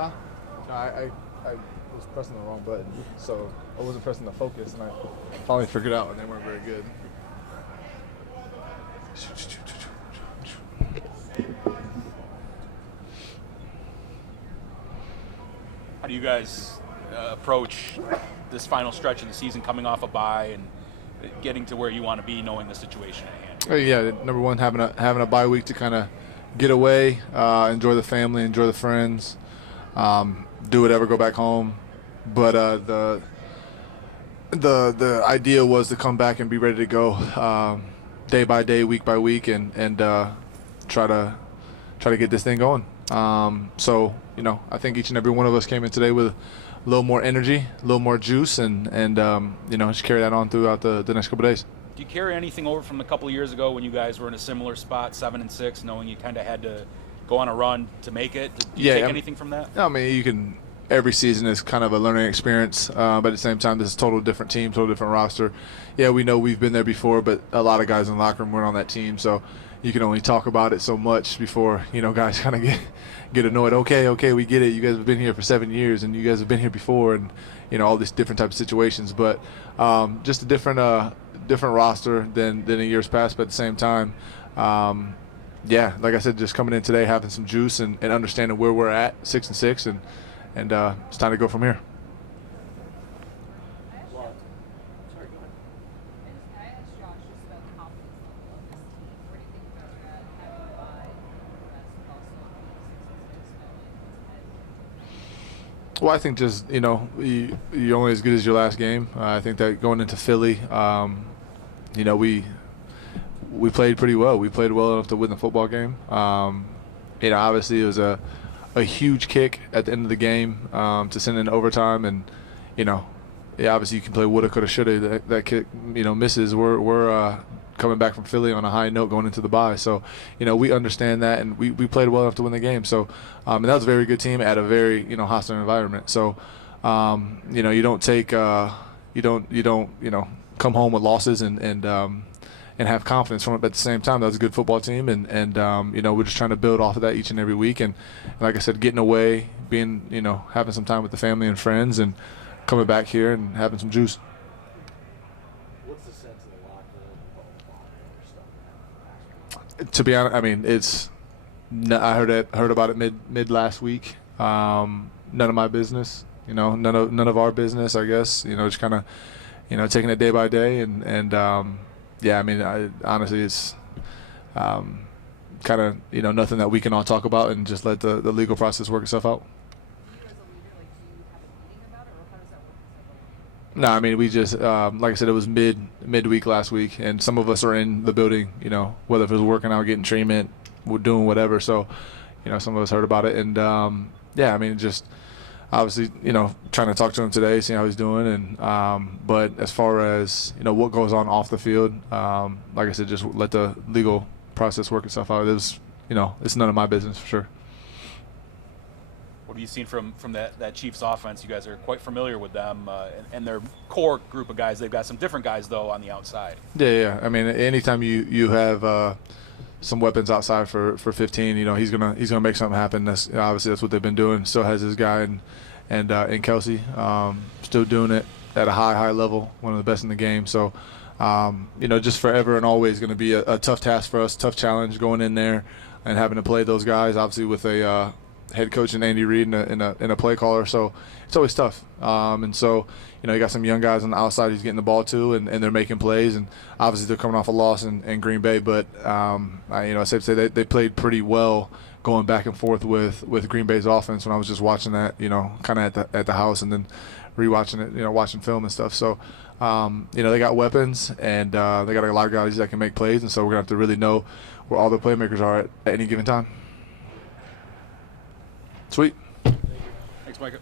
Huh? No, I was pressing the wrong button, so I wasn't pressing the focus, and I finally figured out, and they weren't very good. How do you guys approach this final stretch of the season, coming off a bye and getting to where you want to be, knowing the situation at hand? Yeah, number one, having a bye week to kind of get away, enjoy the family, enjoy the friends, do whatever, go back home. But the idea was to come back and be ready to go day by day, week by week, and try to get this thing going. So I think each and every one of us came in today with a little more energy, a little more juice, and just carry that on throughout the next couple of days. Do you carry anything over from a couple of years ago when you guys were in a similar spot, 7-6, knowing you kind of had to go on a run to make it? Do you take anything from that? I mean, you can. Every season is kind of a learning experience, but at the same time, this is a total different team, total different roster. Yeah, we know we've been there before, but a lot of guys in the locker room weren't on that team, so you can only talk about it so much before guys kind of get annoyed. Okay, we get it. You guys have been here for 7 years, and you guys have been here before, and all these different types of situations. But just a different roster than in years past. But at the same time, like I said, just coming in today, having some juice and understanding where we're at, 6-6, and it's time to go from here. Well, I think just, you're only as good as your last game. I think that going into Philly, we played pretty well. We played well enough to win the football game. Obviously it was a huge kick at the end of the game to send in overtime, and obviously you can play woulda, coulda, shoulda. That kick misses. We're coming back from Philly on a high note going into the bye, so we understand that, and we played well enough to win the game. So and that was a very good team at a very hostile environment. So you don't take you don't come home with losses and have confidence from it. But at the same time, that was a good football team, and we're just trying to build off of that each and every week. And like I said, getting away, being having some time with the family and friends, and coming back here and having some juice. What's the sense of the locker room? To be honest, I mean, I heard about it mid last week. None of my business. None of our business, I guess. Just kind of taking it day by day, and yeah, I mean, honestly, it's kind of nothing that we can all talk about, and just let the legal process work itself out. No, I mean, we just like I said, it was midweek last week, and some of us are in the building. Whether if it was working out, getting treatment, we're doing whatever. So, some of us heard about it, and yeah, I mean, just obviously, trying to talk to him today, see how he's doing, and but as far as what goes on off the field, like I said, just let the legal process work itself out. It's none of my business for sure. What have you seen from that Chiefs offense? You guys are quite familiar with them and their core group of guys. They've got some different guys though on the outside. Yeah. I mean, anytime you have some weapons outside for 15, he's gonna make something happen. That's what they've been doing. Still has his guy and Kelsey, still doing it at a high level, one of the best in the game. So just forever and always going to be a tough task for us, tough challenge going in there and having to play those guys. Obviously with a head coach and Andy Reid and a play caller, so it's always tough. And so you got some young guys on the outside he's getting the ball to, and they're making plays, and obviously they're coming off a loss in Green Bay, but I safe to say they played pretty well going back and forth with Green Bay's offense when I was just watching that, kind of at the house, and then rewatching it, watching film and stuff. So they got weapons, and they got a lot of guys that can make plays, and so we're gonna have to really know where all the playmakers are at any given time. Sweet. Thanks, Micah.